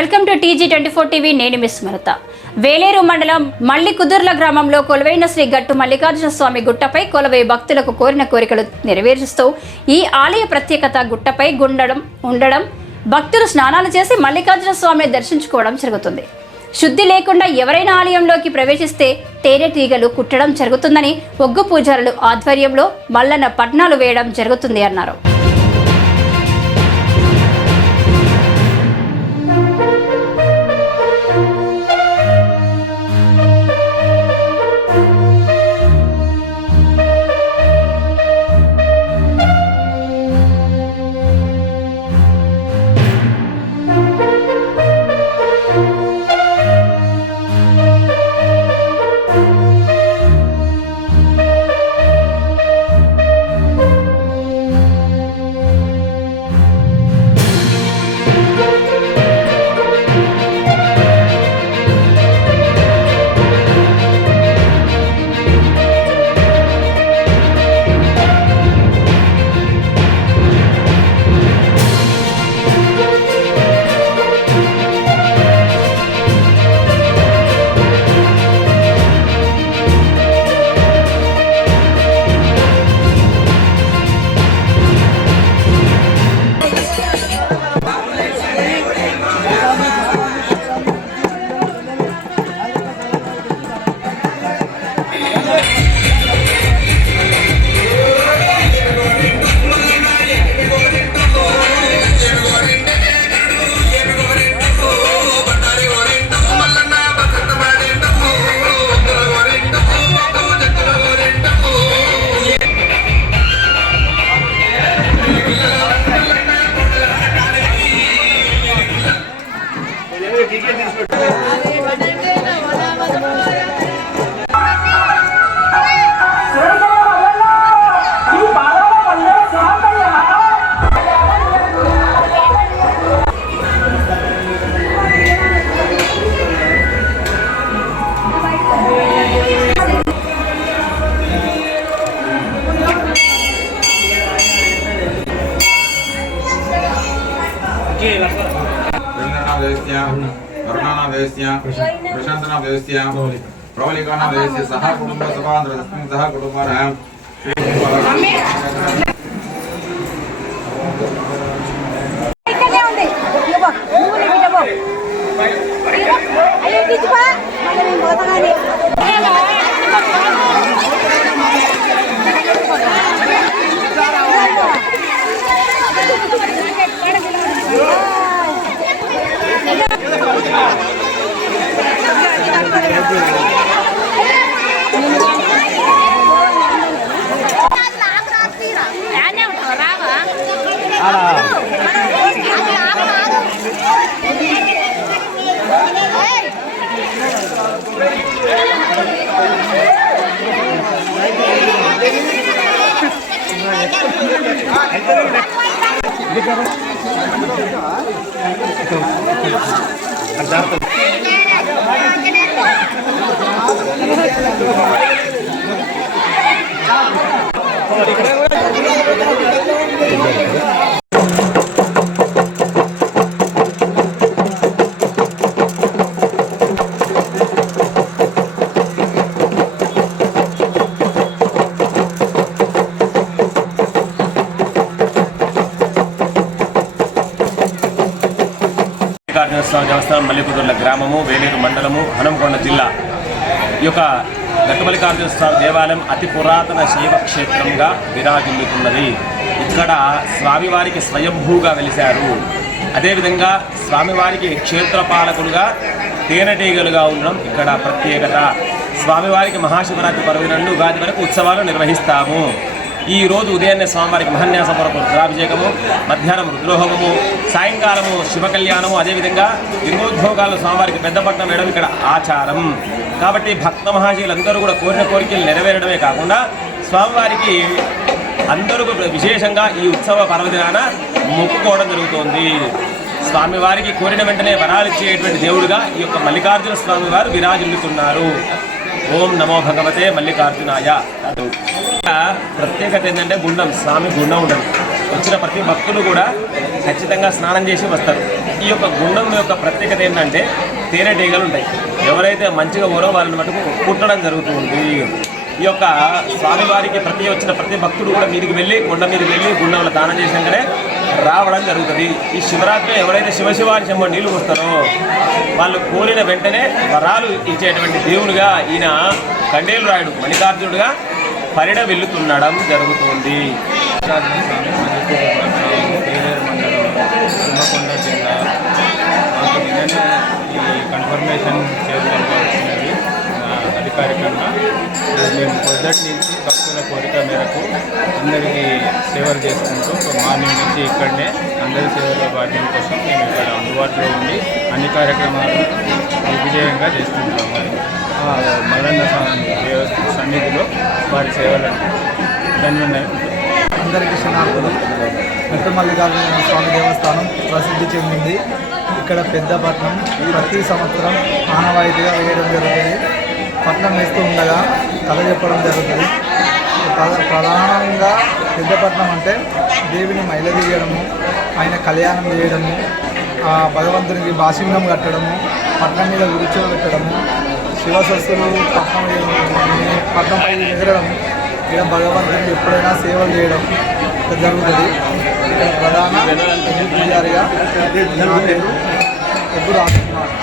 Welcome to TG24 TV. నేను miss స్మరత. Veleru మండలం మల్లికుదుర్ల గ్రామంలో కొలువైన శ్రీ గట్టు మల్లికార్జున స్వామి గుట్టపై కొలువై భక్తులకు కోరిన కోరికలు నెరవేరుస్తూ ఈ ఆలయ ప్రత్యేకత గుట్టపై ఉండడం భక్తులు స్నానాలు చేసి మల్లికార్జున స్వామిని దర్శించుకోవడం జరుగుతుంది. శుద్ధి లేకుండా ఎవరైనా ఆలయంలోకి ప్రవేశిస్తే తేనెటీగలు కుట్టడం జరుగుతుందని ఒగ్గు పూజారులు ఆధ్వర్యంలో మల్లన్న పట్నాలు వేయడం జరుగుతుంది అన్నారు. प्रशांतना व्यवस्था प्रवलिकाना व्यवस्था सह कुटुंब सभांतर सह कुटुंबानां దేవస్థానం మల్లికుదుర్ల గ్రామము వేలేరు మండలము హనంకొండ జిల్లా. ఈ యొక్క గట్టు మల్లికార్జున స్వామి దేవాలయం అతి పురాతన శైవ క్షేత్రంగా విరాజిల్లుతున్నది. ఇక్కడ స్వామివారికి స్వయంభూగా వెలిశారు. అదేవిధంగా స్వామివారికి క్షేత్రపాలకులుగా తేనెటీగలుగా ఉండడం ఇక్కడ ప్రత్యేకత. స్వామివారికి మహాశివరాత్రి పర్వదినంలో ఉగాది వరకు ఉత్సవాలు నిర్వహిస్తాము. ఈ రోజు ఉదయాన్నే స్వామివారికి మహాన్యాసపూర్వక రుద్రాభిషేకము, మధ్యాహ్నం రుద్రోహోమము, సాయంకాలము శివ కళ్యాణము, అదేవిధంగా లింగోద్భోగాలు స్వామివారికి పెద్దపట్నం వేయడం ఇక్కడ ఆచారం. కాబట్టి భక్త మహాశయులందరూ కూడా కోరిన కోరికలు నెరవేరడమే కాకుండా స్వామివారికి అందరూ విశేషంగా ఈ ఉత్సవ పర్వదినాన మొక్కుకోవడం జరుగుతోంది. స్వామివారికి కోరిన వెంటనే వరాలిచ్చేటువంటి దేవుడుగా ఈ యొక్క మల్లికార్జున స్వామివారు విరాజిల్లుతున్నారు. ఓం నమో భగవతే మల్లికార్జునాయ. ప్రత్యేకత ఏంటంటే గుండం, స్వామి గుండం ఉండదు. వచ్చిన ప్రతి భక్తులు కూడా ఖచ్చితంగా స్నానం చేసి వస్తారు. ఈ యొక్క గుండం యొక్క ప్రత్యేకత ఏంటంటే తేనెటీగలు ఉంటాయి. ఎవరైతే మంచిగా ఊరో వాళ్ళని మటుకు కుట్టడం జరుగుతుంది. ఈ యొక్క స్వామివారికి వచ్చిన ప్రతి భక్తుడు కూడా మీదికి వెళ్ళి కొండ మీదకి వెళ్ళి గుండంలో దానం చేసినాకనే రావడం జరుగుతుంది. ఈ శివరాత్రి ఎవరైతే శివశివాని చెంబ నీళ్లు వస్తారో వాళ్ళు కోరిన వెంటనే వరాలు ఇచ్చేటువంటి దేవుడుగా ఈయన కండేలు రాయుడు మల్లికార్జునుడుగా పరిడ వెళ్తుండడం జరుగుతుంది. హనుమకొండ జిల్లా మాకు నిన్ననే ఈ కన్ఫర్మేషన్ చేయడానికి వచ్చినది అధికారికంగా. మేము పొద్దుటి నుంచి భక్తుల కోరిక మేరకు అందరికీ సేవలు చేసుకుంటూ మార్నింగ్ నుంచి ఇక్కడనే అందరి సేవల భాగ్యం కోసం మేము ఇక్కడ అందుబాటులో ఉండి అన్ని కార్యక్రమాలు దిగ్విజయంగా చేస్తుంటాము. మల్లన్న సన్నిధిలో వారి సేవలను ధన్యవాదాలు. అందరికీ క్షణార్థులు. గట్టు మల్లికార్జున స్వామి దేవస్థానం ప్రసిద్ధి చెందింది. ఇక్కడ పెద్ద పట్నం ప్రతి సంవత్సరం ఆనవాయితీగా వేయడం జరుగుతుంది. పట్నం వేస్తూ ఉండగా కథ చెప్పడం జరుగుతుంది. ప్రధానంగా పెద్దపట్నం అంటే దేవిని మైలదీయడము, ఆయన కళ్యాణం చేయడము, భగవంతునికి బాసింగం కట్టడము, పట్నం మీద కూర్చోబెట్టడము, శివశస్సులు పట్నంపై ఎగరడం, ఇక్కడ భగవంతునికి ఎప్పుడైనా సేవలు చేయడం జరుగుతుంది. ఇక్కడ ప్రధాన పూజారిగా నా పేరు ఎప్పుడు ఆశిస్తున్నాను.